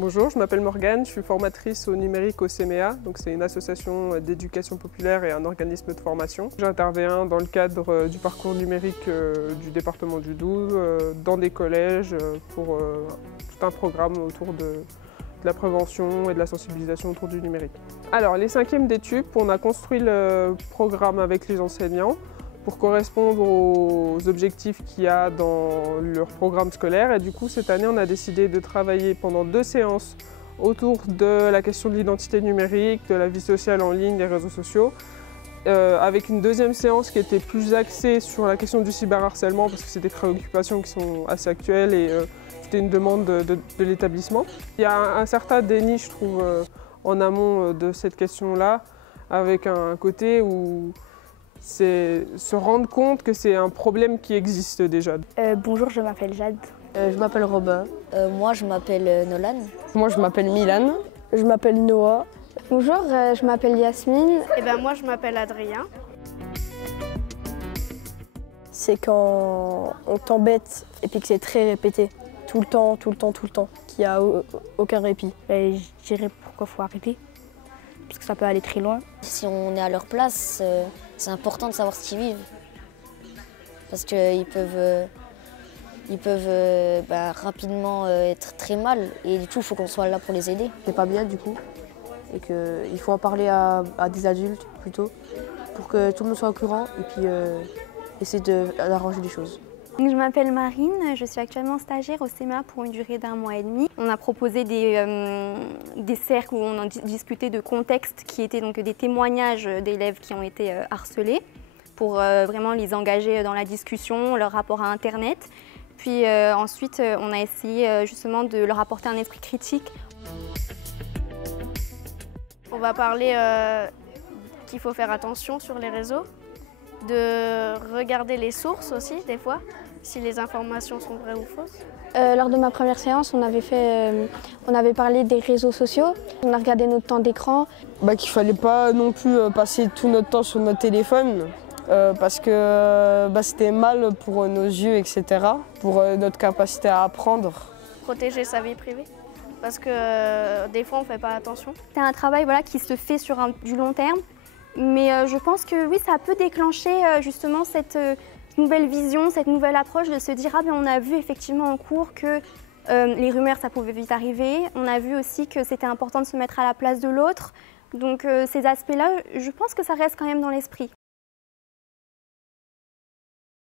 Bonjour, je m'appelle Morgane, je suis formatrice au numérique au CMEA, donc c'est une association d'éducation populaire et un organisme de formation. J'interviens dans le cadre du parcours numérique du département du Doubs, dans des collèges pour tout un programme autour de la prévention et de la sensibilisation autour du numérique. Alors les 5e d'études, on a construit le programme avec les enseignants pour correspondre aux objectifs qu'il y a dans leur programme scolaire. Et du coup, cette année, on a décidé de travailler pendant 2 séances autour de la question de l'identité numérique, de la vie sociale en ligne, des réseaux sociaux, avec une 2e séance qui était plus axée sur la question du cyberharcèlement, parce que c'est des préoccupations qui sont assez actuelles et c'était une demande de l'établissement. Il y a un certain déni, je trouve, en amont de cette question-là, avec un côté où c'est se rendre compte que c'est un problème qui existe déjà. Bonjour, je m'appelle Jade. Je m'appelle Robin. Moi, je m'appelle Nolan. Moi, je m'appelle Milan. Je m'appelle Noah. Bonjour, je m'appelle Yasmine. Et ben moi, je m'appelle Adrien. C'est quand on t'embête et puis que c'est très répété, tout le temps, qu'il n'y a aucun répit. Je dirais pourquoi il faut arrêter, parce que ça peut aller très loin. Si on est à leur place, c'est important de savoir ce qu'ils vivent. Parce qu'ils peuvent, rapidement être très mal et du coup, il faut qu'on soit là pour les aider. C'est pas bien du coup et qu'il faut en parler à des adultes plutôt pour que tout le monde soit au courant et puis essayer d'arranger les choses. Je m'appelle Marine, je suis actuellement stagiaire au CMEA pour une durée d'1 mois et demi. On a proposé des cercles où on a discuté de contextes qui étaient donc des témoignages d'élèves qui ont été harcelés pour vraiment les engager dans la discussion, leur rapport à Internet. Puis ensuite, on a essayé justement de leur apporter un esprit critique. On va parler qu'il faut faire attention sur les réseaux, de regarder les sources aussi des fois, si les informations sont vraies ou fausses. Lors de ma première séance, on avait parlé des réseaux sociaux. On a regardé notre temps d'écran. Qu'il fallait pas non plus passer tout notre temps sur notre téléphone parce que c'était mal pour nos yeux, etc. Pour notre capacité à apprendre. Protéger sa vie privée, parce que des fois on ne fait pas attention. C'est un travail qui se fait sur du long terme, mais je pense que oui, ça peut déclencher justement cette nouvelle vision, cette nouvelle approche de se dire on a vu effectivement en cours que les rumeurs ça pouvait vite arriver, on a vu aussi que c'était important de se mettre à la place de l'autre, donc ces aspects-là, je pense que ça reste quand même dans l'esprit.